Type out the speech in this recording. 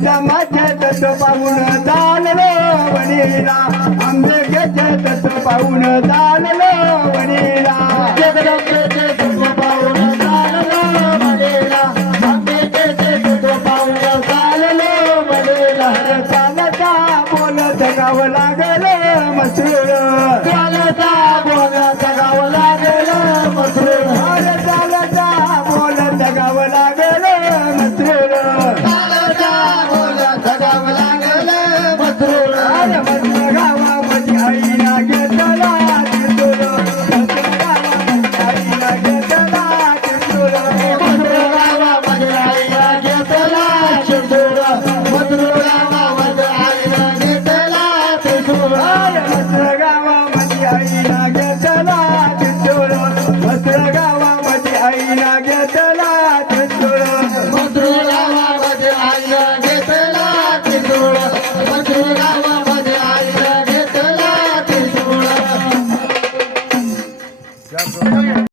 पंचमाचे तस पाहून चाललो वणीला आंबेचे तस पाहून चाललो वणीला जगदंबेचे तत्व पाहून चाललो वणीला अंबेचे तत्व पाहून चाललो वणीला चालता बोलत गाव लागलं मसरूळ चालता बोलत गाव लागलं मसरूळ चालता बोलत गाव लागलं मसरूळ चालता बोलत गाव लागलं मसरूळ मसरूळ गावामध्ये आईला घेतला तिंदूर मसरूळ गावामध्ये आईला घेतला तिंदूर मसरूळ गावामध्ये आईला घेतला चिंदूर मसरूळ गावामध्ये आईला घेतला चिंदूर मसरूळ गावामध्ये आईला घेतला तिंदूर मसरूळ गावामध्ये आईला घेतला तिंदूर मसरूळ गावामध्ये आईला घेतला चिंदूर मसरूळ गावामध्ये आईला घेतला चिंदूर